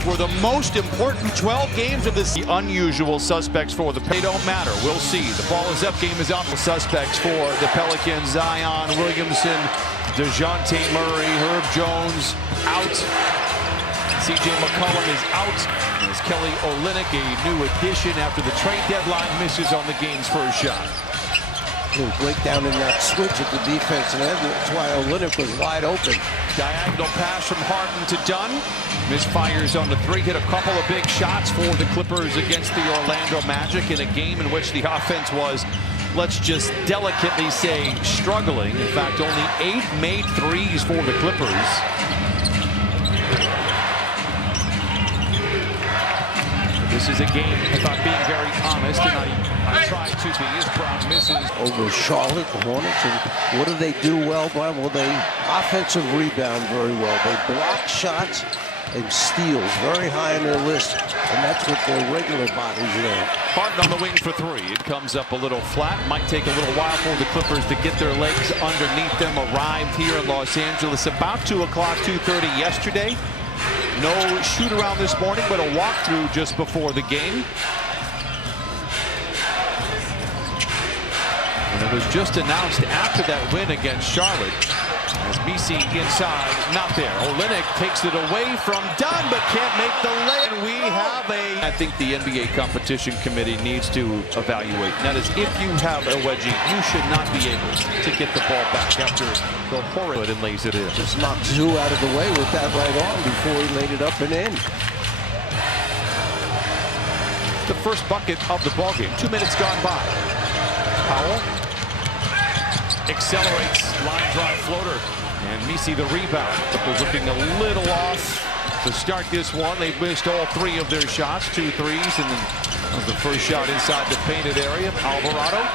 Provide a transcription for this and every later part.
For the most important 12 games of this, the unusual suspects for the they don't matter. We'll see. The ball is up. Game is on. The suspects for the Pelicans: Zion Williamson, DeJounte Murray, Herb Jones out. CJ McCollum is out. As Kelly Olynyk, a new addition after the trade deadline, misses on the game's first shot. Breakdown in that switch at the defensive end. That's why Olynyk was wide open. Diagonal pass from Harden to Dunn. Misfires on the three. Hit a couple of big shots for the Clippers against the Orlando Magic in a game in which the offense was, let's just delicately say, struggling. In fact, only 8 made threes for the Clippers. This is a game, if I'm being very honest, and I try to be, as Brown misses. Over Charlotte, the Hornets, and what do they do well, Brian? Well, they offensive rebound very well. They block shots and steals very high on their list, and that's what their regular bodies are. Harden on the wing for three. It comes up a little flat. Might take a little while for the Clippers to get their legs underneath them. Arrived here in Los Angeles about 2 o'clock, 2:30 yesterday. No shoot around this morning, but a walkthrough just before the game. And it was just announced after that win against Charlotte. As BC inside, not there. Olynyk takes it away from Dunn, but can't make the lay. We have I think the NBA competition committee needs to evaluate. And that is, if you have a wedgie, you should not be able to get the ball back after the horrid and lays it in. Just knocked Zoo out of the way with that right arm before he laid it up and in. The first bucket of the ballgame. 2 minutes gone by. Powell accelerates, line drive floater, and Messi the rebound. Clippers looking a little off to start this one. They've missed all 3 of their shots, 2 threes, and then the first shot inside the painted area. Alvarado,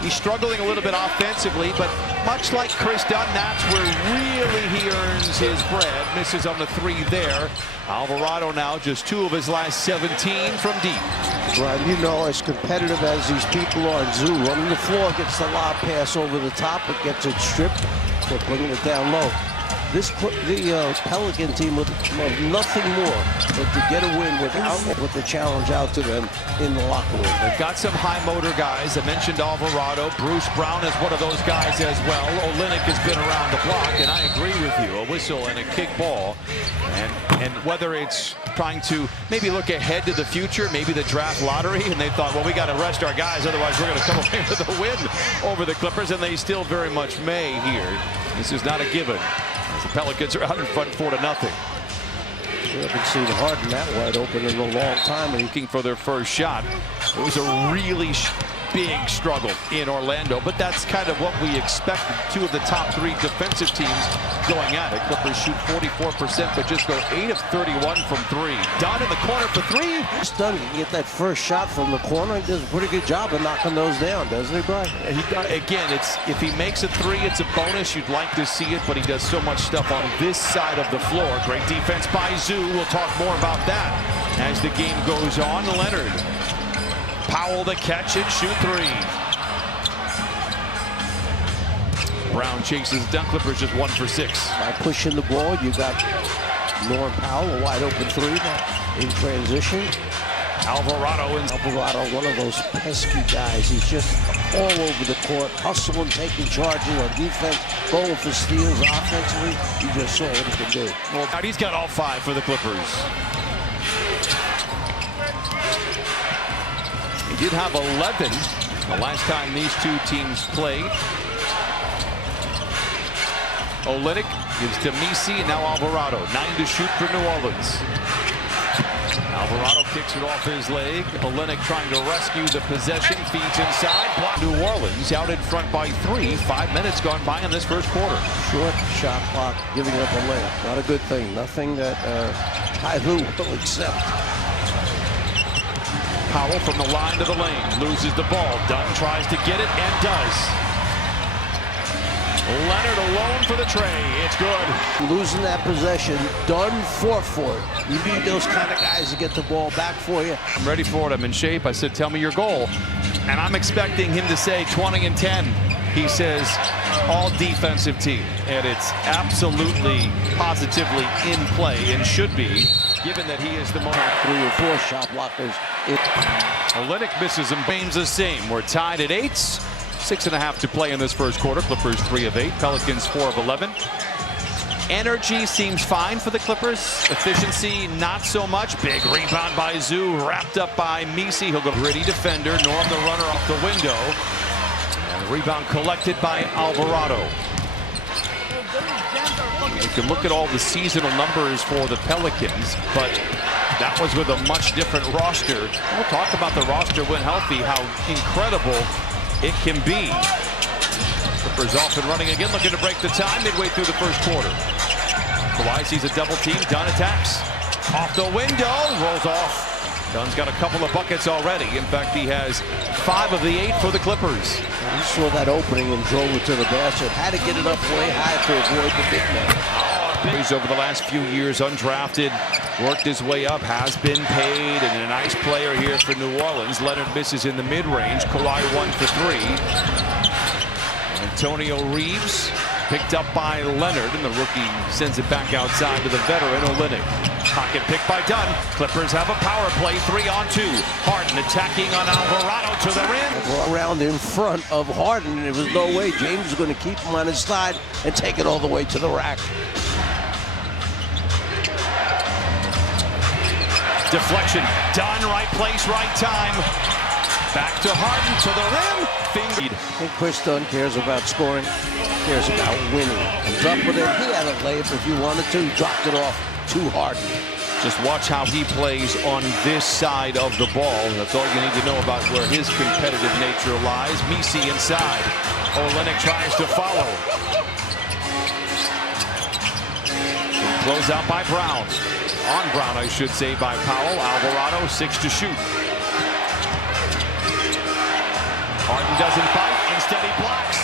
he's struggling a little bit offensively, but much like Chris Dunn, that's where really he earns his bread. Misses on the 3 there. Alvarado now just 2 of his last 17 from deep. Brian, you know, as competitive as these people are, Zoo running the floor, gets the lob pass over the top, but gets it stripped for bringing it down low. The Pelican team would love nothing more but to get a win with the challenge out to them in the locker room. They've got some high motor guys. I mentioned Alvarado. Bruce Brown is one of those guys as well. Olynyk has been around the block, and I agree with you. A whistle and a kick ball. And whether it's trying to maybe look ahead to the future, maybe the draft lottery, and they thought, well, we got to rest our guys, otherwise we're going to come away with a win over the Clippers, and they still very much may here. This is not a given. The Pelicans are out in front 4-0. We haven't seen Harden that wide open in a long time. Looking for their first shot. It was a really big struggle in Orlando, but that's kind of what we expected. 2 of the top 3 defensive teams going at it. Clippers shoot 44%, but just go 8 of 31 from 3. Dunn in the corner for 3. Dunn can get that first shot from the corner. He does a pretty good job of knocking those down, doesn't he, Brian? Again, if he makes a 3, it's a bonus. You'd like to see it, but he does so much stuff on this side of the floor. Great defense by Zoo. We'll talk more about that as the game goes on. Leonard. Powell the catch and shoot 3. Brown chases down. Clippers just 1 for 6. By pushing the ball, you got Norm Powell, a wide open 3 in transition. Alvarado, one of those pesky guys. He's just all over the court, hustling, taking charges on defense, going for steals offensively. You just saw what he can do. Well, he's got all 5 for the Clippers. He did have 11 the last time these 2 teams played. Olynyk gives to Messi, and now Alvarado. 9 to shoot for New Orleans. Alvarado kicks it off his leg. Olynyk trying to rescue the possession. Feeds inside. Block. New Orleans out in front by 3. 5 minutes gone by in this first quarter. Short shot clock, giving up a layup. Not a good thing. Nothing that Ty Lue will accept. Powell from the line to the lane. Loses the ball. Dunn tries to get it and does. Leonard alone for the tray. It's good. Losing that possession, Dunn fought for it. You need those kind of guys to get the ball back for you. I'm ready for it. I'm in shape. I said, tell me your goal. And I'm expecting him to say 20 and 10. He says all defensive team, and it's absolutely, positively in play and should be, given that he is the most. 3 or 4 shot blockers. Olynyk misses and Baines the same. We're tied at 8. 6.5 to play in this first quarter. Clippers 3 of 8. Pelicans 4 of 11. Energy seems fine for the Clippers. Efficiency, not so much. Big rebound by Zoo, wrapped up by Misi. He'll go gritty defender. Norm the runner off the window. And the rebound collected by Alvarado. You can look at all the seasonal numbers for the Pelicans, but that was with a much different roster. We'll talk about the roster when healthy, how incredible it can be. Clippers off and running again, looking to break the tie midway through the first quarter. Kawhi sees a double team. Dunn attacks. Off the window. Rolls off. Dunn's got a couple of buckets already. In fact, he has 5 of the 8 for the Clippers. He saw that opening and drove it to the basket. Had to get it up way high to avoid the big man. He's over the last few years undrafted. Worked his way up. Has been paid. And a nice player here for New Orleans. Leonard misses in the mid-range. Kawhi 1 for 3. Antonio Reeves picked up by Leonard, and the rookie sends it back outside to the veteran Olynyk. Pocket pick by Dunn. Clippers have a power play, 3-on-2. Harden attacking on Alvarado to the rim. Around in front of Harden, there was no way James was going to keep him on his side and take it all the way to the rack. Deflection. Dunn, right place, right time. Back to Harden to the rim. I think Chris Dunn cares about scoring, cares about winning. He's up with it. He had a layup if he wanted to. He dropped it off to Harden. Just watch how he plays on this side of the ball. That's all you need to know about where his competitive nature lies. Misi inside. Olynyk tries to follow. Close out by Brown. On Brown, I should say, by Powell. Alvarado, 6 to shoot. Harden doesn't fight. Instead, he blocks.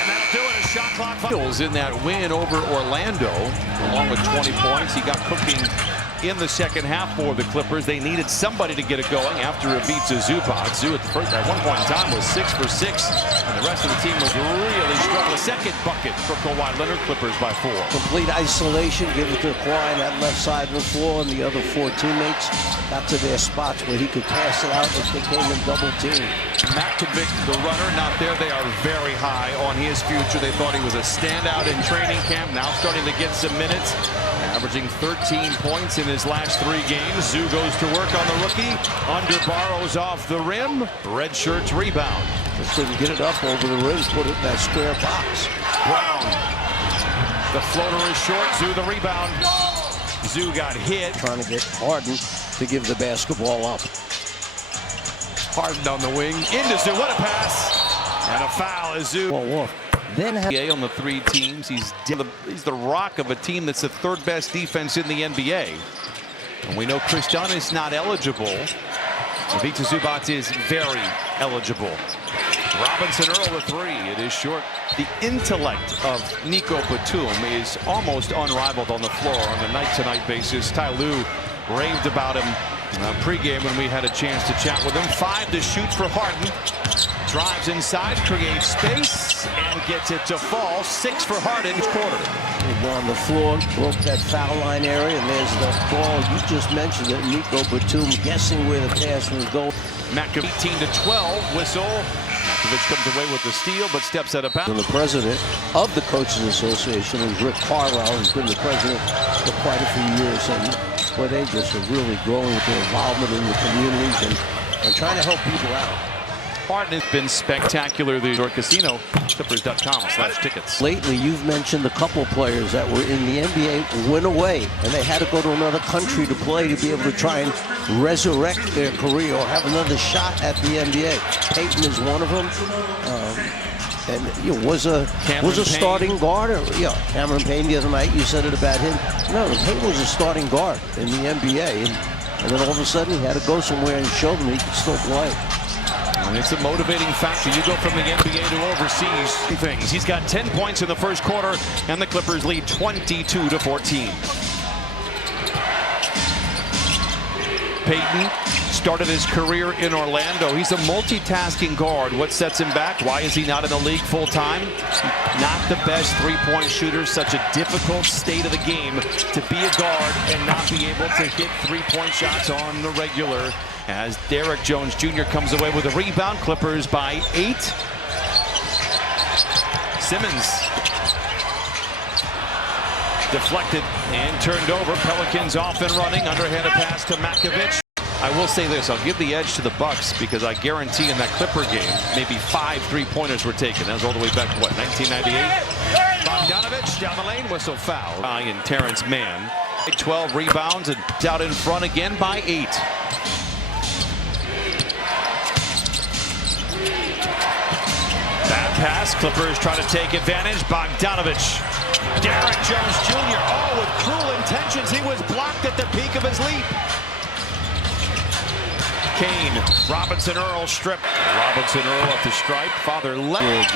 And that'll do it. A shot clock. Feels in that win over Orlando, along with 20 points. He got cooking in the second half for the Clippers. They needed somebody to get it going after a beat to Zubac. Zoo at one point in time was 6 for 6, and the rest of the team was really struggling. Second bucket for Kawhi Leonard. Clippers by 4. Complete isolation. Give it to Kawhi on that left side of the floor, and the other 4 teammates got to their spots where he could pass it out if they came in double team. Makovic, the runner, not there. They are very high on his future. They thought he was a standout in training camp. Now starting to get some minutes, averaging 13 points in his last 3 games. Zoo goes to work on the rookie. Under Barrows off the rim. Red shirts rebound. Just didn't get it up over the rim, put it in that square box. Brown. The floater is short. Zoo the rebound. Zoo got hit. Trying to get Harden to give the basketball up. Harden on the wing. Into Zoo. What a pass. And a foul as Zoo. Then on the 3 teams. He's the rock of a team that's the 3rd best defense in the NBA. And we know Chris Dunn is not eligible. Ivica Zubac is very eligible. Robinson Earl the 3. It is short. The intellect of Nico Batum is almost unrivaled on the floor on a night-to-night basis. Ty Lue raved about him pregame when we had a chance to chat with him. 5 to shoot for Harden. Drives inside, creates space, and gets it to fall. 6 for Harden each quarter. On the floor, broke that foul line area, and there's the ball. You just mentioned it. Nico Batum guessing where the pass was going. Makovic 18 to 12. Whistle. Makovic comes away with the steal, but steps out of bounds. And the president of the Coaches Association is Rick Carlisle, who's been the president for quite a few years, and where they just are really growing with their involvement in the communities and trying to help people out. Harden has been spectacular. The Resort Casino, Clippers.com/tickets. Lately, you've mentioned a couple players that were in the NBA, went away, and they had to go to another country to play to be able to try and resurrect their career or have another shot at the NBA. Peyton is one of them. And was a starting guard. Cameron Payne the other night, you said it about him. No, Payne was a starting guard in the NBA, and then all of a sudden he had to go somewhere and show them he could still play. And it's a motivating factor. You go from the NBA to overseas things. He's got 10 points in the first quarter, and the Clippers lead 22 to 14. Payton started his career in Orlando. He's a multitasking guard. What sets him back? Why is he not in the league full time? Not the best three-point shooter. Such a difficult state of the game to be a guard and not be able to hit three-point shots on the regular. As Derrick Jones Jr. comes away with a rebound. Clippers by 8. Simmons deflected and turned over. Pelicans off and running. Underhanded pass to Makovich. I will say this, I'll give the edge to the Bucks because I guarantee in that Clipper game, maybe 5 3-pointers were taken. That was all the way back to what, 1998? Bogdanovich down the lane, whistle foul. And Terrence Mann, 12 rebounds and out in front again by 8. Bad pass, Clippers try to take advantage. Bogdanovich. Derrick Jones Jr. Oh, with cruel intentions. He was blocked at the peak of his leap. Kane, Robinson Earl stripped. Robinson Earl at the stripe. Father left.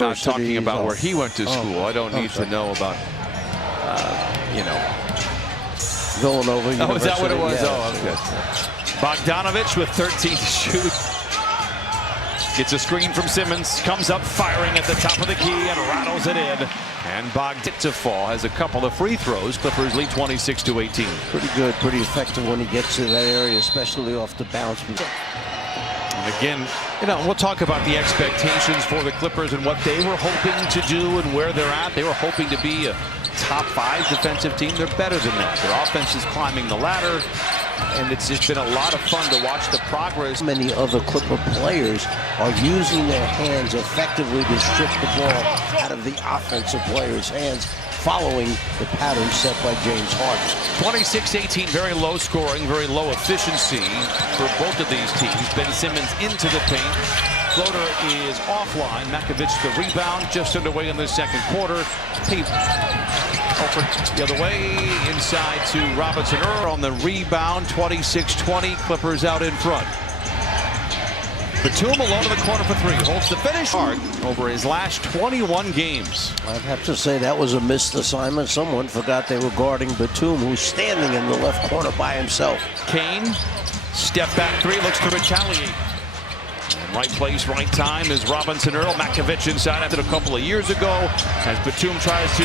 Not talking about where he went to school. I don't need to know about, you know. Villanova University. Oh, is that what it was? Yeah, oh, okay. Bogdanovich with 13 to shoot. Gets a screen from Simmons, comes up firing at the top of the key and rattles it in. And Bogdanovich has a couple of free throws. Clippers lead 26-18. Pretty good, pretty effective when he gets to that area, especially off the bounce. And again, you know, we'll talk about the expectations for the Clippers and what they were hoping to do and where they're at. They were hoping to be a top 5 defensive team. They're better than that. Their offense is climbing the ladder. And it's just been a lot of fun to watch the progress. Many other Clipper players are using their hands effectively to strip the ball out of the offensive players' hands, following the pattern set by James Harden. 26-18, very low scoring, very low efficiency for both of these teams. Ben Simmons into the paint. Floater is offline. Makovich the rebound, just underway in the second quarter. Over the other way, inside to Robinson Earl on the rebound. 26-20, Clippers out in front. Batum alone in the corner for 3. Holds the finish hard over his last 21 games. I'd have to say that was a missed assignment. Someone forgot they were guarding Batum, who's standing in the left corner by himself. Kane, step back 3, looks to retaliate. Right place, right time is Robinson Earl. Makovich inside after a couple of years ago. As Batum tries to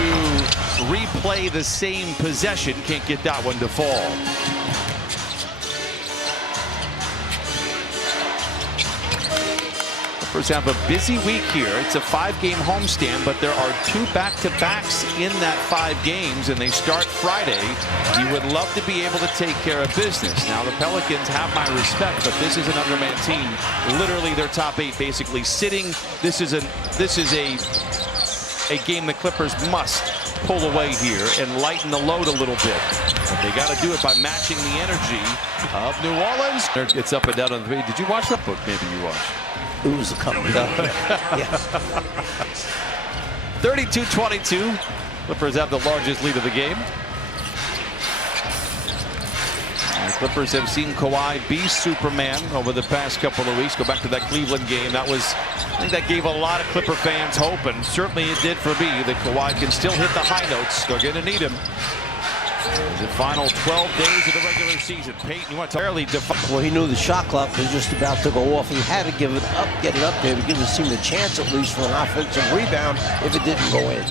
replay the same possession, can't get that one to fall. Clippers have a busy week here. It's a 5-game homestand, but there are 2 back-to-backs in that 5 games, and they start Friday. You would love to be able to take care of business. Now, the Pelicans have my respect, but this is an undermanned team. Literally, their top 8 basically sitting. This is a game the Clippers must pull away here and lighten the load a little bit. But they got to do it by matching the energy of New Orleans. It's up and down on the 3. Did you watch that book? Maybe you watched. It was the company. Yes. 32-22. Clippers have the largest lead of the game. And the Clippers have seen Kawhi be Superman over the past couple of weeks. Go back to that Cleveland game. That was, I think that gave a lot of Clipper fans hope, and certainly it did for me, that Kawhi can still hit the high notes. They're going to need him. The final 12 days of the regular season. Payton, you want to barely define. Well, he knew the shot clock was just about to go off. He had to give it up, get it up there to give the team a chance at least for an offensive rebound if it didn't go in.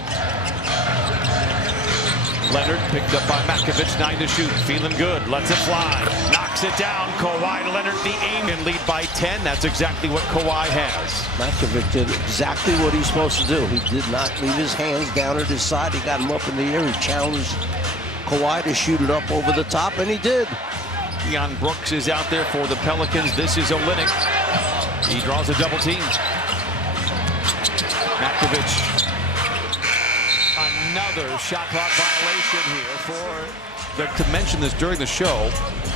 Leonard picked up by Makovich, 9 to shoot. Feeling good, lets it fly. Knocks it down. Kawhi Leonard, the aim, and lead by 10. That's exactly what Kawhi has. Makovich did exactly what he's supposed to do. He did not leave his hands down at his side. He got him up in the air. He challenged Kawhi to shoot it up over the top, and he did. Deion Brooks is out there for the Pelicans. This is Olynyk. He draws a double team. Makovich. Another shot clock violation here to mention this during the show.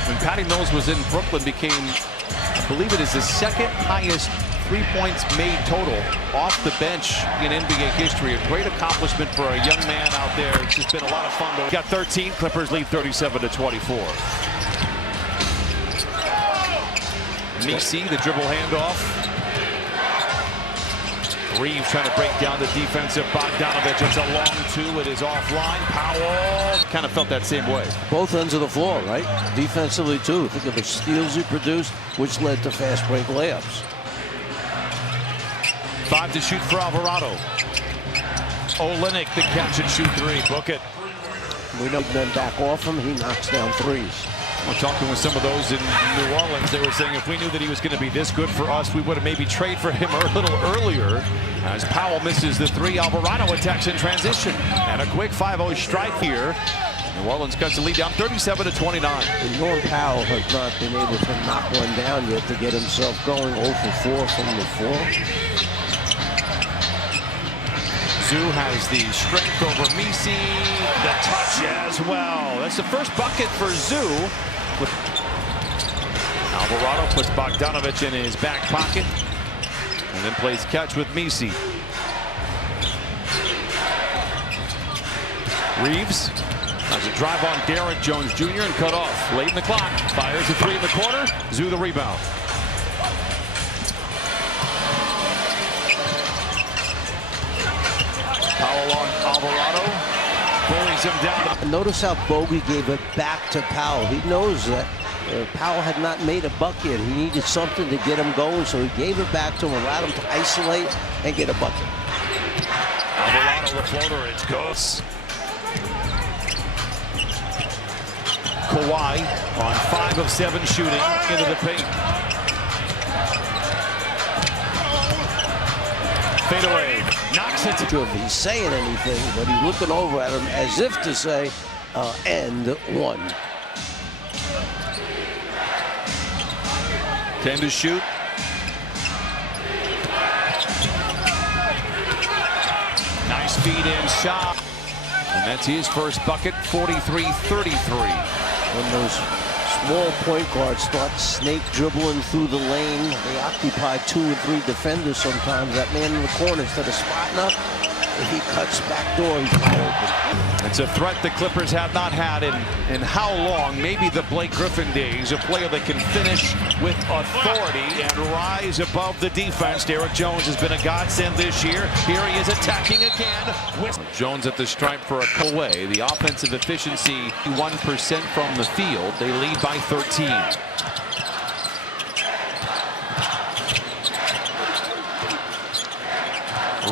When Patty Mills was in Brooklyn, became, I believe it is the 2nd highest 3 points made total off the bench in NBA history. A great accomplishment for a young man out there. It's just been a lot of fun. We got 13. Clippers lead 37-24. Messi, the dribble handoff. Reeves trying to break down the defensive Bogdanovich. It's a long two. It is offline. Powell kind of felt that same way. Both ends of the floor, right? Defensively, too. Think of the steals he produced, which led to fast break layups. 5 to shoot for Alvarado. Olynyk, the catch and shoot three. Book it. We know then back off him. He knocks down threes. We're talking with some of those in New Orleans. They were saying if we knew that he was going to be this good for us, we would have maybe traded for him a little earlier. As Powell misses the three, Alvarado attacks in transition. And a quick 5-0 strike here. New Orleans cuts the lead down 37-29. And Norm Powell has not been able to knock one down yet to get himself going. 0 for 4 from the floor. Zoo has the strength over Misi. The touch as well. That's the first bucket for Zoo. Alvarado puts Bogdanovich in his back pocket and then plays catch with Misi. Reeves has a drive on Derrick Jones Jr. and cut off late in the clock. Fires a three in the corner. Zoo the rebound. Powell on Alvarado. Bullies him down. Notice how Bogey gave it back to Powell. He knows that Powell had not made a bucket. He needed something to get him going, so he gave it back to him, allowed him to isolate and get a bucket. Alvarado the floater, it goes. Kawhi on 5 of 7 shooting into the paint. Fade away, knocks it. Not sure if he's saying anything, but he's looking over at him as if to say, end one. 10 to shoot. Nice feed in shot. And that's his first bucket, 43-33. When those small point guards start snake dribbling through the lane, they occupy 2 or 3 defenders sometimes. That man in the corner, instead of spotting up, if he cuts back door, he's wide open. It's a threat the Clippers have not had in how long? Maybe the Blake Griffin days. A player that can finish with authority and rise above the defense. Derrick Jones has been a godsend this year. Here he is attacking again. Jones at the stripe for a pull away. The offensive efficiency 1% from the field. They lead by 13.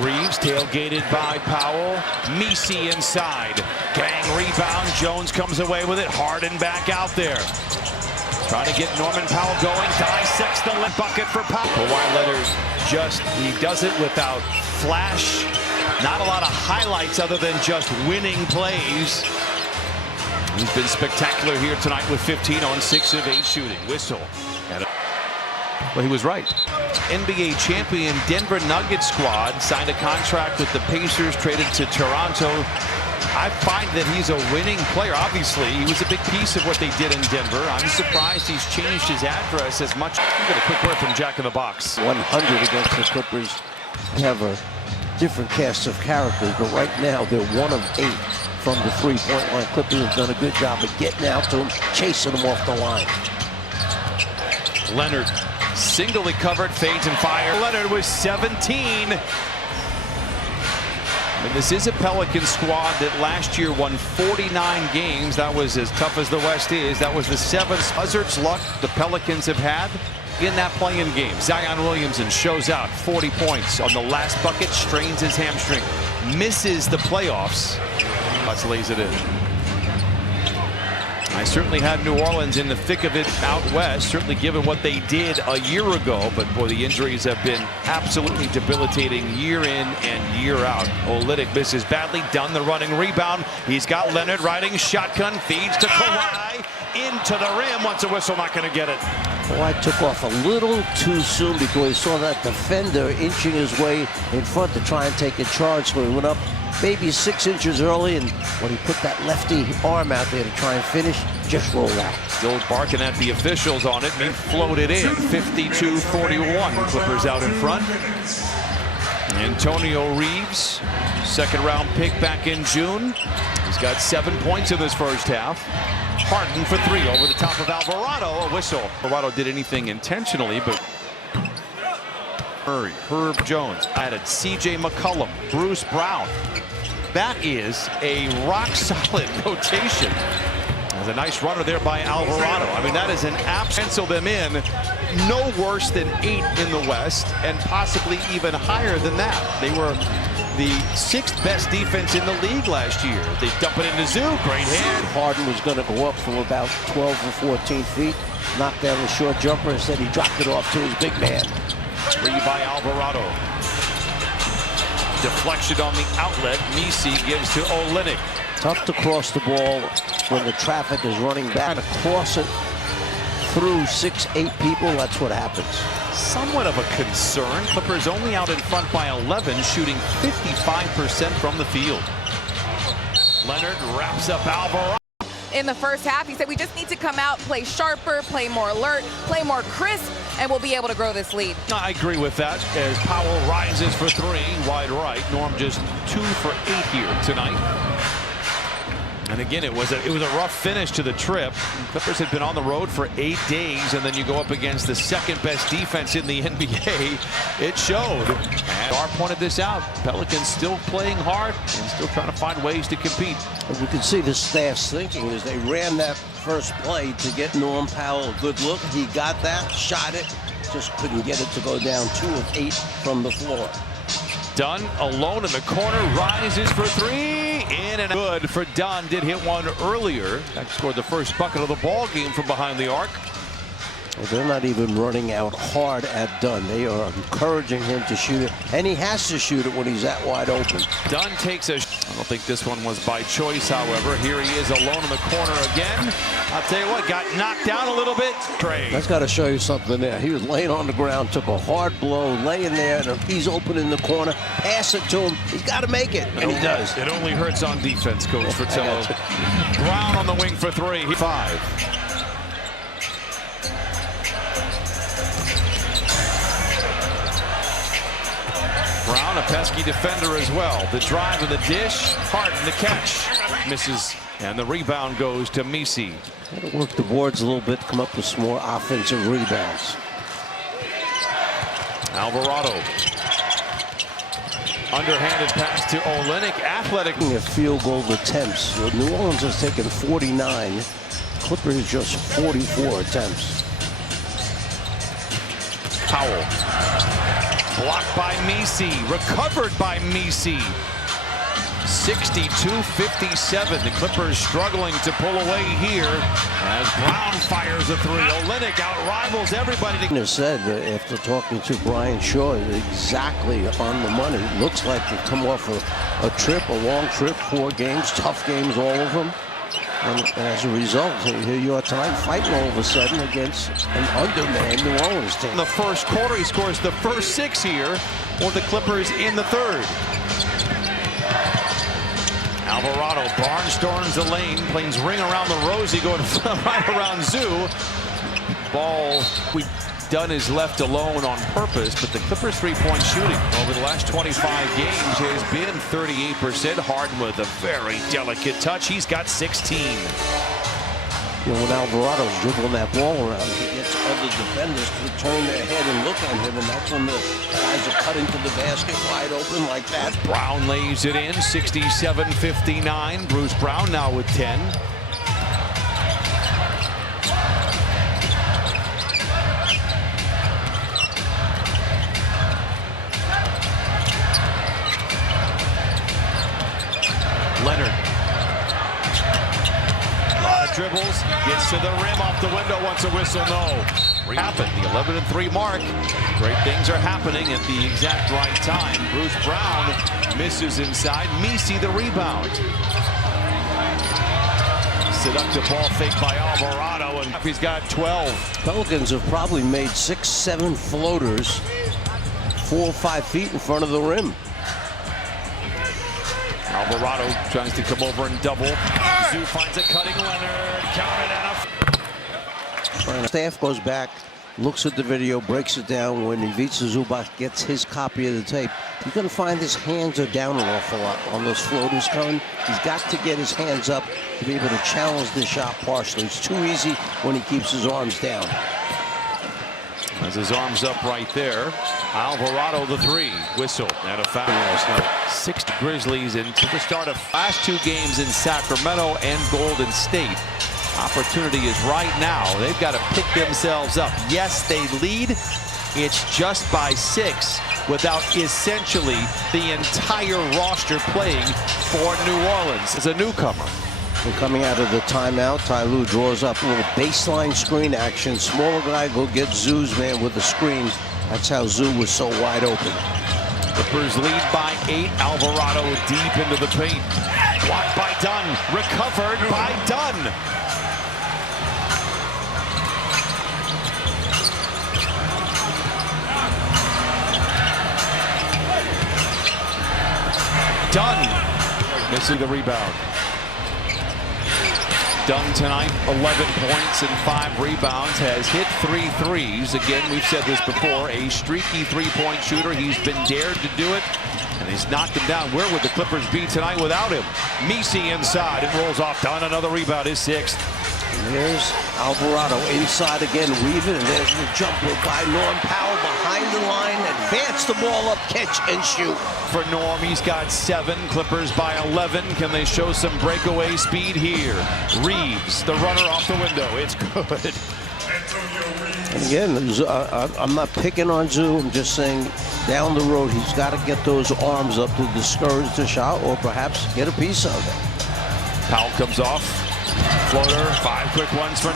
Reeves tailgated by Powell. Misi inside. Gang rebound. Jones comes away with it. Harden back out there. Trying to get Norman Powell going. Dissects the bucket for Powell. Kawhi Leonard he does it without flash. Not a lot of highlights other than just winning plays. He's been spectacular here tonight with 15 on 6 of 8 shooting. Whistle. Well, he was right. NBA champion Denver Nuggets squad signed a contract with the Pacers, traded to Toronto. I find that he's a winning player. Obviously, he was a big piece of what they did in Denver. I'm surprised he's changed his address as much. We'll get a quick word from Jack in the Box. 100 against the Clippers. Have a different cast of characters, but right now they're 1 of 8 from the three-point line. Clippers have done a good job of getting out to him, chasing him off the line. Leonard singly covered, fades and fire. Leonard was 17. And this is a Pelicans squad that last year won 49 games. That was as tough as the West is. That was the 7th buzzard's luck the Pelicans have had in that play-in game. Zion Williamson shows out 40 points on the last bucket, strains his hamstring, misses the playoffs. Let's lays it in. I certainly had New Orleans in the thick of it out west, certainly given what they did a year ago. But boy, the injuries have been absolutely debilitating year in and year out. Olynyk misses badly, done the running rebound. He's got Leonard riding shotgun, feeds to Kawhi, into the rim. Wants a whistle, not going to get it. Kawhi took off a little too soon because he saw that defender inching his way in front to try and take a charge. So he went up maybe 6 inches early, and when he put that lefty arm out there to try and finish, just rolled out. Still barking at the officials on it. He floated in. 52-41. Clippers out in front. Antonio Reeves, second-round pick back in June. He's got 7 points in this first half. Harden for 3 over the top of Alvarado. A whistle. Alvarado did anything intentionally, but Murray, Herb Jones, added C.J. McCollum, Bruce Brown. That is a rock-solid rotation. There's a nice runner there by Alvarado. I mean, that is an pencil them in no worse than 8 in the West, and possibly even higher than that. They were the 6th best defense in the league last year. They dump it into Zoo. Great hand. Harden was going to go up from about 12 or 14 feet, knock down the short jumper. Instead, he dropped it off to his big man. 3 by Alvarado. Deflection on the outlet. Misi gives to Olynyk. Tough to cross the ball when the traffic is running back. To cross it through 6, 8 people, that's what happens. Somewhat of a concern. Clippers only out in front by 11, shooting 55% from the field. Leonard wraps up Alvarado. In the first half, he said we just need to come out, play sharper, play more alert, play more crisp, and we'll be able to grow this lead. I agree with that as Powell rises for 3, wide right. Norm just 2 for 8 here tonight. And again, it was a rough finish to the trip. Clippers had been on the road for 8 days, and then you go up against the 2nd best defense in the NBA. It showed. And Dar pointed this out. Pelicans still playing hard and still trying to find ways to compete. And you can see the staff's thinking as they ran that first play to get Norm Powell a good look. He got that, shot it, just couldn't get it to go down 2 of 8 from the floor. Dunn alone in the corner, rises for 3, in and good for Dunn. Did hit one earlier. That scored the first bucket of the ball game from behind the arc. Well, they're not even running out hard at Dunn. They are encouraging him to shoot it, and he has to shoot it when he's that wide open. Dunn takes a. I don't think this one was by choice, however. Here he is alone in the corner again. I'll tell you what, got knocked down a little bit. Trey. That's got to show you something there. He was laying on the ground, took a hard blow, laying there, and he's open in the corner. Pass it to him. He's got to make it, and he does. It only hurts on defense, Coach Fratello. Brown on the wing for 3. 5. Brown, a pesky defender as well. The drive and the dish, Harden the catch. Misses, and the rebound goes to Misi. Got to work the boards a little bit, come up with some more offensive rebounds. Alvarado. Underhanded pass to Olynyk. Athletic. At field goal attempts. New Orleans has taken 49. Clippers just 44 attempts. Powell. Blocked by Misi, recovered by Misi. 62-57. The Clippers struggling to pull away here as Brown fires a 3. Olynyk out-rivals everybody. Said after talking to Brian Shaw, exactly on the money. Looks like they've come off a trip, a long trip, 4 games, tough games, all of them. And as a result, here you are tonight fighting all of a sudden against an undermanned New Orleans team. In the first quarter, he scores the first 6 here for the Clippers in the 3rd. Alvarado barnstorms the lane, plays ring around the rosy, going right around Zoo. Ball, Dunn is left alone on purpose, but the Clippers' 3-point shooting over the last 25 games has been 38%. Harden with a very delicate touch. He's got 16. You know, when Alvarado's dribbling that ball around, he gets other defenders to turn their head and look at him, and that's when the guys are cut into the basket wide open like that. Brown lays it in, 67-59. Bruce Brown now with 10. Leonard. A lot of dribbles. Gets to the rim, off the window, wants a whistle, no. Happened, the 11-3 mark. Great things are happening at the exact right time. Bruce Brown misses inside. Misi the rebound. Seductive ball fake by Alvarado, and he's got 12. Pelicans have probably made 6, 7 floaters 4 or 5 feet in front of the rim. Alvarado tries to come over and double. Zoo finds a cutting Leonard. Counted and a... Staff goes back, looks at the video, breaks it down. When Ivica Zubac gets his copy of the tape, you're going to find his hands are down an awful lot on those floaters coming. He's got to get his hands up to be able to challenge the shot partially. It's too easy when he keeps his arms down. Has his arms up right there. Alvarado the three. Whistle and a foul. 6 Grizzlies into the start of last 2 games in Sacramento and Golden State. Opportunity is right now. They've got to pick themselves up. Yes, they lead. It's just by 6 without essentially the entire roster playing for New Orleans as a newcomer. And coming out of the timeout, Ty Lue draws up a little baseline screen action. Smaller guy go get Zoo's man with the screen. That's how Zoo was so wide open. Clippers lead by 8. Alvarado deep into the paint. Blocked by Dunn. Recovered by Dunn. Dunn missing the rebound. Dunn tonight, 11 points and 5 rebounds, has hit 3 threes. Again, we've said this before, a streaky three-point shooter. He's been dared to do it, and he's knocked him down. Where would the Clippers be tonight without him? Messi inside, it rolls off. Dunn, another rebound, his 6th. And there's Alvarado inside again, weaving, and there's the jumper by Norm Powell behind the line. Advance the ball up, catch and shoot. For Norm, he's got 7. Clippers by 11. Can they show some breakaway speed here? Reeves, the runner off the window. It's good. And again, I'm not picking on Zoo. I'm just saying down the road, he's got to get those arms up to discourage the shot or perhaps get a piece of it. Powell comes off. Floater, 5 quick ones from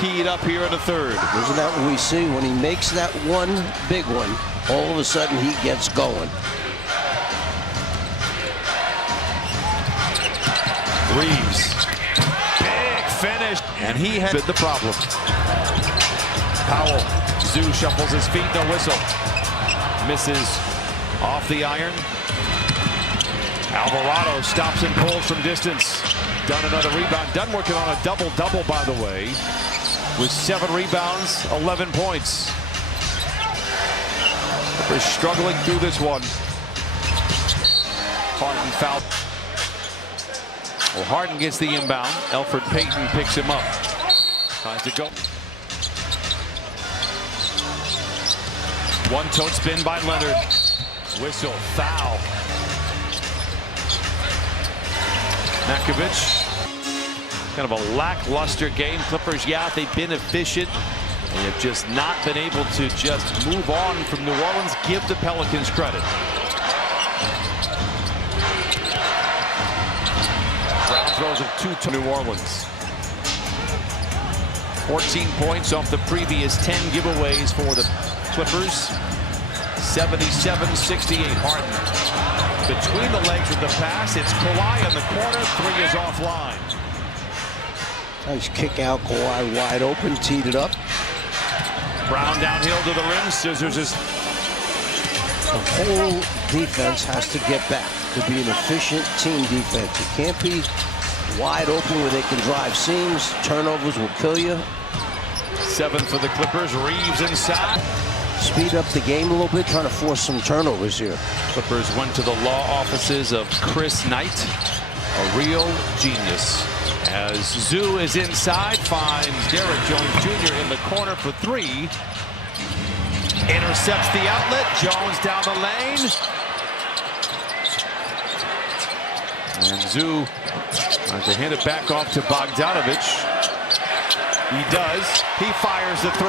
Heat up here in the 3rd. Isn't that what we see? When he makes that one big one, all of a sudden he gets going. Reeves, big finish, and he had the problem. Powell, Zoo shuffles his feet, no whistle. Misses off the iron. Alvarado stops and pulls from distance. Dunn another rebound. Dunn working on a double-double, by the way, with 7 rebounds, 11 points. They're struggling through this one. Harden fouled. Well, Harden gets the inbound. Elfrid Payton picks him up. Tries to go. One-toe spin by Leonard. Whistle, foul. Makovich. Kind of a lackluster game. Clippers, yeah, they've been efficient. They have just not been able to just move on from New Orleans. Give the Pelicans credit. Brown throws of 2 to New Orleans. 14 points off the previous 10 giveaways for the Clippers. 77-68. Harden between the legs with the pass. It's Kawhi in the corner. 3 is offline. Nice kick out. Kawhi wide open, teed it up. Brown downhill to the rim. Scissors is. The whole defense has to get back to be an efficient team defense. You can't be wide open where they can drive seams. Turnovers will kill you. 7 for the Clippers. Reeves inside. Speed up the game a little bit, trying to force some turnovers here. Clippers went to the law offices of Chris Knight, a real genius. As Zoo is inside, finds Derrick Jones Jr. in the corner for 3. Intercepts the outlet. Jones down the lane. And Zoo tries to hand it back off to Bogdanovich. He does. He fires the 3.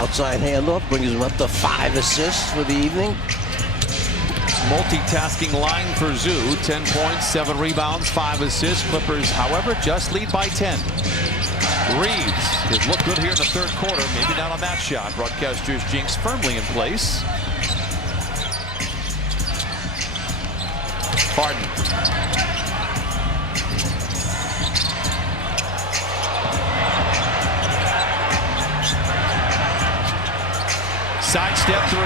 Outside handoff brings him up to 5 assists for the evening. Multitasking line for Zoo. 10 points, 7 rebounds, 5 assists. Clippers, however, just lead by 10. Reeves has looked good here in the 3rd quarter. Maybe not on that shot. Broadcasters jinx firmly in place. Harden. Sidestep 3.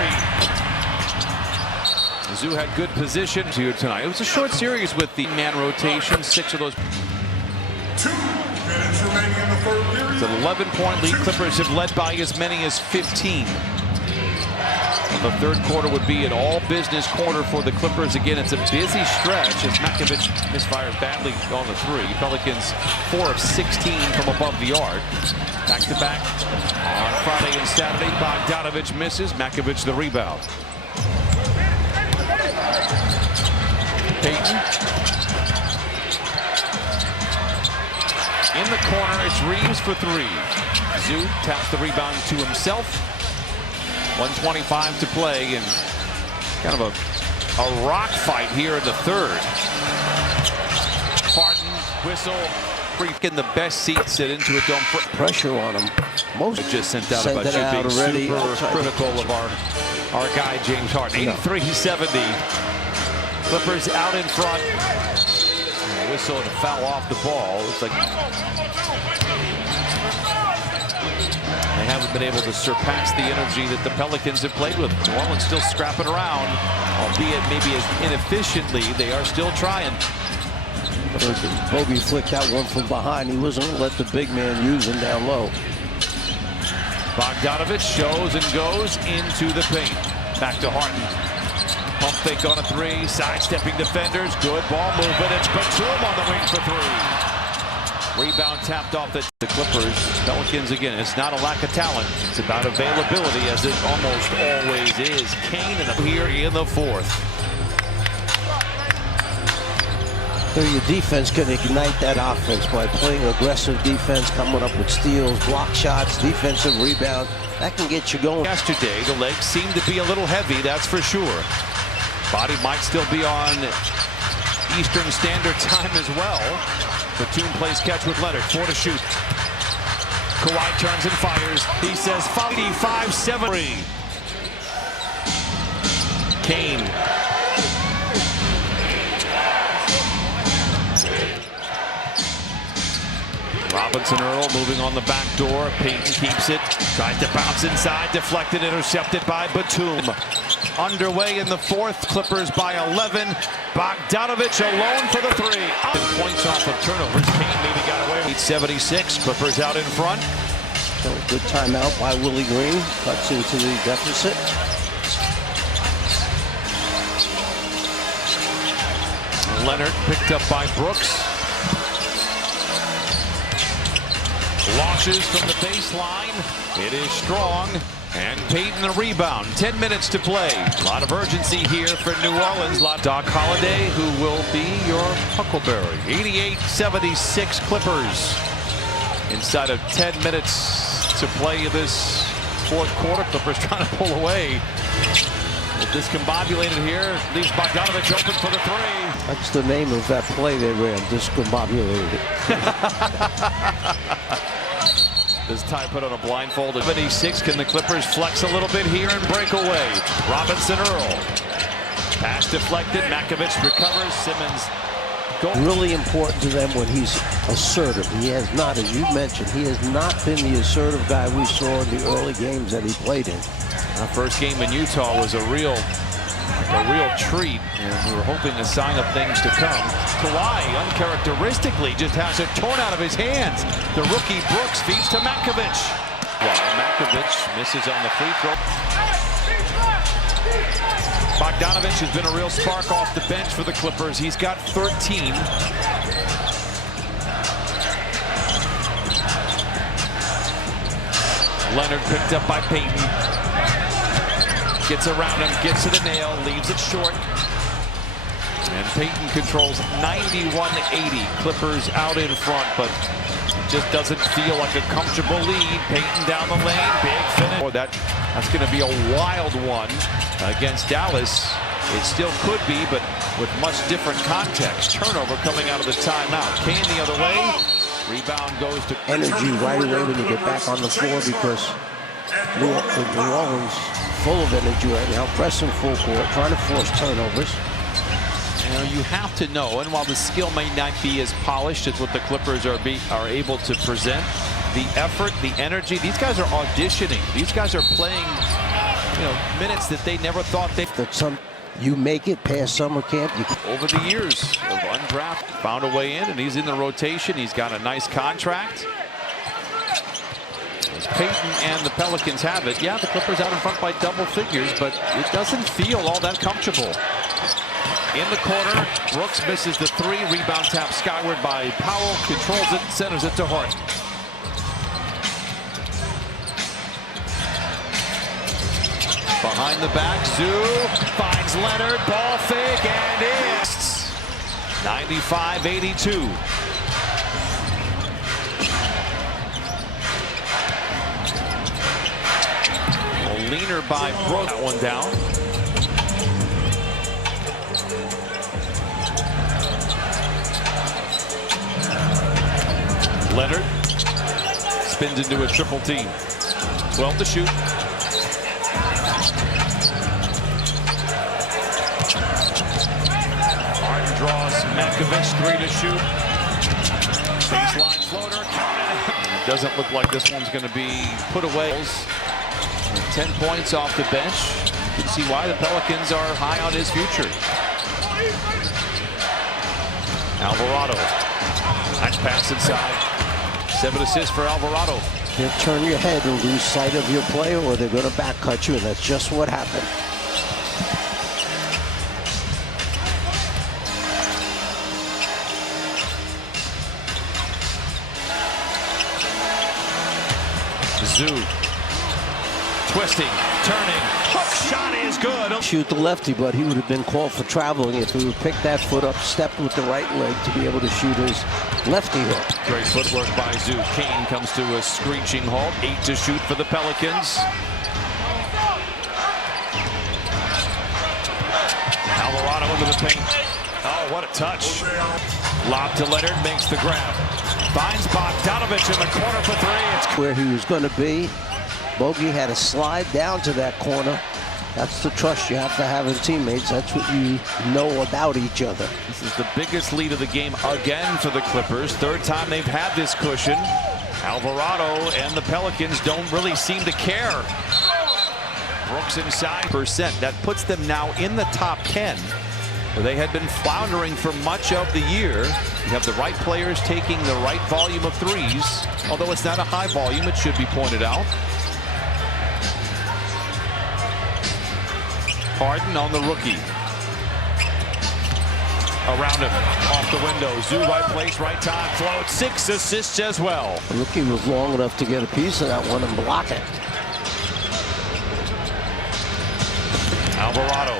Zoo had good positions here tonight. It was a short series with the man rotation. 6 of those. 2 minutes remaining in the 3rd period. It's an 11-point lead. Clippers have led by as many as 15. The third quarter would be an all-business quarter for the Clippers. Again, it's a busy stretch as Makovic misfires badly on the three. Pelicans 4 of 16 from above the arc. Back-to-back on Friday and Saturday. Bogdanovich misses. Makovic the rebound. Payton. In the corner, it's Reeves for three. Zoo taps the rebound to himself. 1:25 to play, and kind of a rock fight here in the third. Harden, whistle, freaking the best seat sit into a dome. Pressure on him. Most just sent out about you being already. Super critical of our guy James Harden. 83-70. Clippers out in front. And a whistle and a foul off the ball. Looks like they haven't been able to surpass the energy that the Pelicans have played with. New Orleans still scrapping around, albeit maybe as inefficiently. They are still trying. Bogey flicked that one from behind. He wasn't going to let the big man use him down low. Bogdanovich shows and goes into the paint. Back to Harden. Pump fake on a three. Sidestepping defenders. Good ball movement. It's Batum on the wing for three. Rebound tapped off the Clippers. Pelicans again. It's not a lack of talent. It's about availability, as it almost always is. Kane here in the fourth. So your defense can ignite that offense by playing aggressive defense, coming up with steals, block shots, defensive rebound. That can get you going. Yesterday, the legs seemed to be a little heavy, that's for sure. Body might still be on Eastern Standard Time as well. Batum plays catch with Leonard. 4 to shoot. Kawhi turns and fires. He says 55-7. Kane. Robinson Earl moving on the back door. Payton keeps it. Tries to bounce inside. Deflected, intercepted by Batum. Underway in the fourth. Clippers by 11. Bogdanovich alone for the three. Points off of turnovers. Kane maybe got away. 8-76. Clippers out in front. So good timeout by Willie Green. Cuts into the deficit. Leonard picked up by Brooks. Launches from the baseline. It is strong. And Payton the rebound. 10 minutes to play. A lot of urgency here for New Orleans. Doc Holliday, who will be your Huckleberry. 88-76 Clippers. Inside of 10 minutes to play this fourth quarter. Clippers trying to pull away. Discombobulated here. Leaves Bogdanovich open for the three. That's the name of that play they ran. Discombobulated. This time put on a blindfold. 76. Can the Clippers flex a little bit here and break away? Robinson Earl. Pass deflected. Makovic recovers. Simmons. Really important to them when he's assertive. He has not, as you mentioned, he has not been the assertive guy we saw in the early games that he played in. Our first game in Utah was a real treat, and we were hoping a sign of things to come. Kawhi, uncharacteristically, just has it torn out of his hands. The rookie Brooks feeds to Makovic. Makovic misses on the free throw. Bogdanovich has been a real spark off the bench for the Clippers. He's got 13. Leonard picked up by Payton. Gets around him, gets to the nail, leaves it short. And Payton controls 91-80. Clippers out in front, but it just doesn't feel like a comfortable lead. Payton down the lane, big finish. Oh, that's going to be a wild one against Dallas. It still could be, but with much different context. Turnover coming out of the timeout. Kane the other way. Rebound goes to energy right away when you get back on the floor, because New Orleans full of energy right now, pressing full court, trying to force turnovers. You know, you have to know, and while the skill may not be as polished as what the Clippers are able to present, the effort, the energy, these guys are auditioning. These guys are playing, minutes that they never thought they. You make it past summer camp. Over the years of undrafted, found a way in, and he's in the rotation. He's got a nice contract. Peyton and the Pelicans have it. Yeah, the Clippers out in front by double figures, but it doesn't feel all that comfortable. In the corner, Brooks misses the three. Rebound tap skyward by Powell. Controls it, centers it to Harden. Behind the back, Zoo finds Leonard. Ball fake and in. 95-82. Leaner by Brooks. That one down. Leonard spins into a triple team. 12 to shoot. Harden draws Matkovich, 3 to shoot. Baseline floater. Counted. Doesn't look like this one's going to be put away. 10 points off the bench. You can see why the Pelicans are high on his future. Alvarado. Nice pass inside. 7 assists for Alvarado. You turn your head and lose sight of your play, or they're going to back cut you, and that's just what happened. Zoo. Twisting, turning, hook shot is good. Shoot the lefty, but he would have been called for traveling if he would pick that foot up, stepped with the right leg to be able to shoot his lefty hook. Great footwork by Zoo. Kane comes to a screeching halt. 8 to shoot for the Pelicans. Alvarado into the paint. Oh, what a touch. Lob to Leonard, makes the grab. Finds Bogdanovich in the corner for 3. It's where he was going to be. Bogey had to slide down to that corner. That's the trust you have to have in teammates. That's what you know about each other. This is the biggest lead of the game again for the Clippers. Third time they've had this cushion. Alvarado and the Pelicans don't really seem to care. Brooks inside. That puts them now in the top 10. Where they had been floundering for much of the year. You have the right players taking the right volume of threes. Although it's not a high volume, it should be pointed out. Harden on the rookie. Around him, off the window. Zoo, right place, right time. Float, 6 assists as well. The rookie was long enough to get a piece of that one and block it. Alvarado.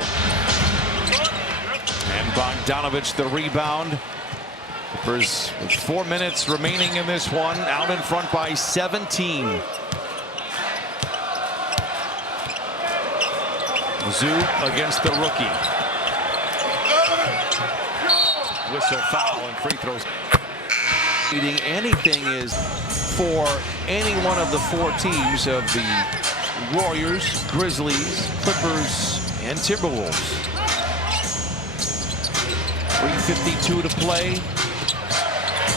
And Bogdanovich the rebound. Clippers with 4 minutes remaining in this one. Out in front by 17. Zoo against the rookie. Whistle, foul, and free throws. Anything is for any one of the 4 teams of the Warriors, Grizzlies, Clippers, and Timberwolves. 3:52 to play.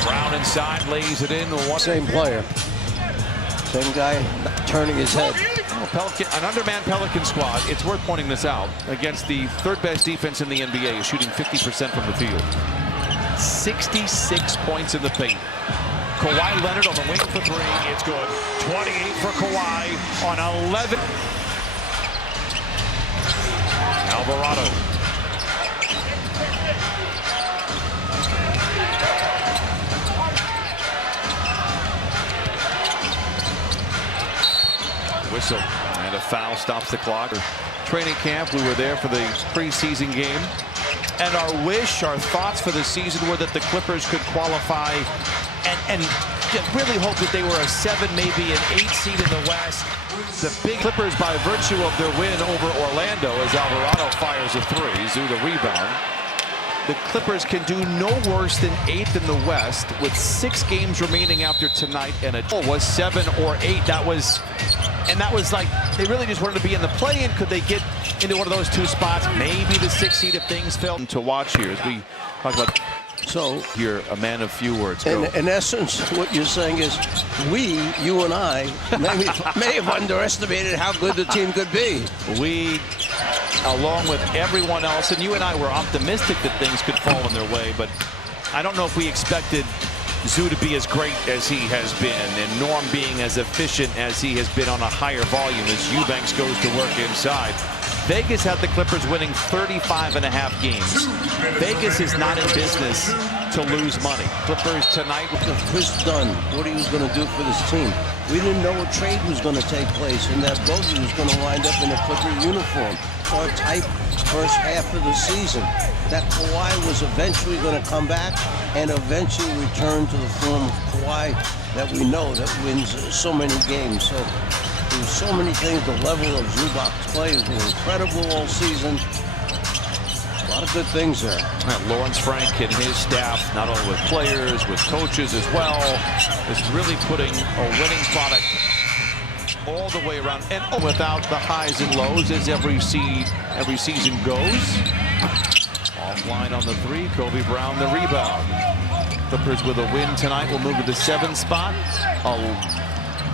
Brown inside, lays it in. Same player. Same guy turning his head. An undermanned Pelican squad, it's worth pointing this out, against the 3rd best defense in the NBA, shooting 50% from the field. 66 points in the paint. Kawhi Leonard on the wing for 3. It's good. 28 for Kawhi on 11. Alvarado. Whistle and a foul stops the clock. Training camp, we were there for the preseason game, and our wish, our thoughts for the season were that the Clippers could qualify and really hope that they were a 7, maybe an 8 seed in the West. The big Clippers, by virtue of their win over Orlando, as Alvarado fires a 3, Zoo the rebound. The Clippers can do no worse than 8th in the West with 6 games remaining after tonight, and it was 7 or 8. That was like they really just wanted to be in the play-in. Could they get into one of those 2 spots? Maybe the 6th seed if things fell. To watch here as we talk about. So you're a man of few words. Go. In essence, what you're saying is you and I, may have underestimated how good the team could be. We, along with everyone else, and you and I were optimistic that things could fall in their way, but I don't know if we expected Zoo to be as great as he has been, and Norm being as efficient as he has been on a higher volume as Eubanks goes to work inside. Vegas had the Clippers winning 35.5 games. Vegas is not in business to lose money. Clippers tonight. If Chris Dunn, what he was going to do for this team. We didn't know a trade was going to take place, and that Bogey was going to wind up in a Clipper uniform or type first half of the season. That Kawhi was eventually going to come back and eventually return to the form of Kawhi that we know that wins so many games. So there's so many things. The level of Zubac's play has been incredible all season. A lot of good things there. Lawrence Frank and his staff, not only with players, with coaches as well, is really putting a winning product all the way around, and without the highs and lows as every season goes. Offline on the 3, Kobe Brown the rebound. Clippers with a win tonight will move to the 7th spot,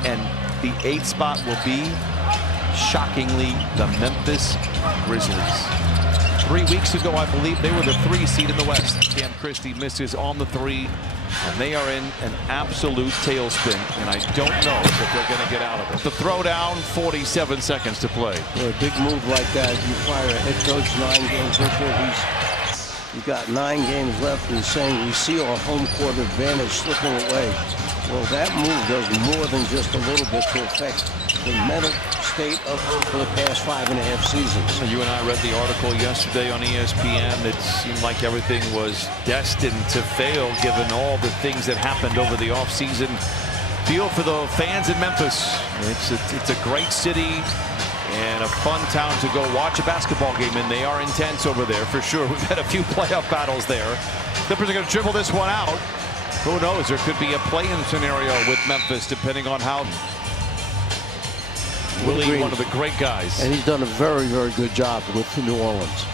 and the 8th spot will be, shockingly, the Memphis Grizzlies. 3 weeks ago, I believe, they were the 3 seed in the West. Cam Christie misses on the 3, and they are in an absolute tailspin, and I don't know if they're going to get out of it. The throwdown, 47 seconds to play. Well, a big move like that, you fire a head coach 9 games into. You've got 9 games left, and he's saying we see our home court advantage slipping away. Well, that move does more than just a little bit to affect the mental state of for the past 5.5 seasons. You and I read the article yesterday on ESPN. It seemed like everything was destined to fail given all the things that happened over the offseason. Feel for the fans in Memphis. It's a great city and a fun town to go watch a basketball game, and they are intense over there for sure. We've had a few playoff battles there. Clippers are going to dribble this one out. Who knows? There could be a play-in scenario with Memphis, depending on how. Willie, one of the great guys. And he's done a very, very good job with New Orleans.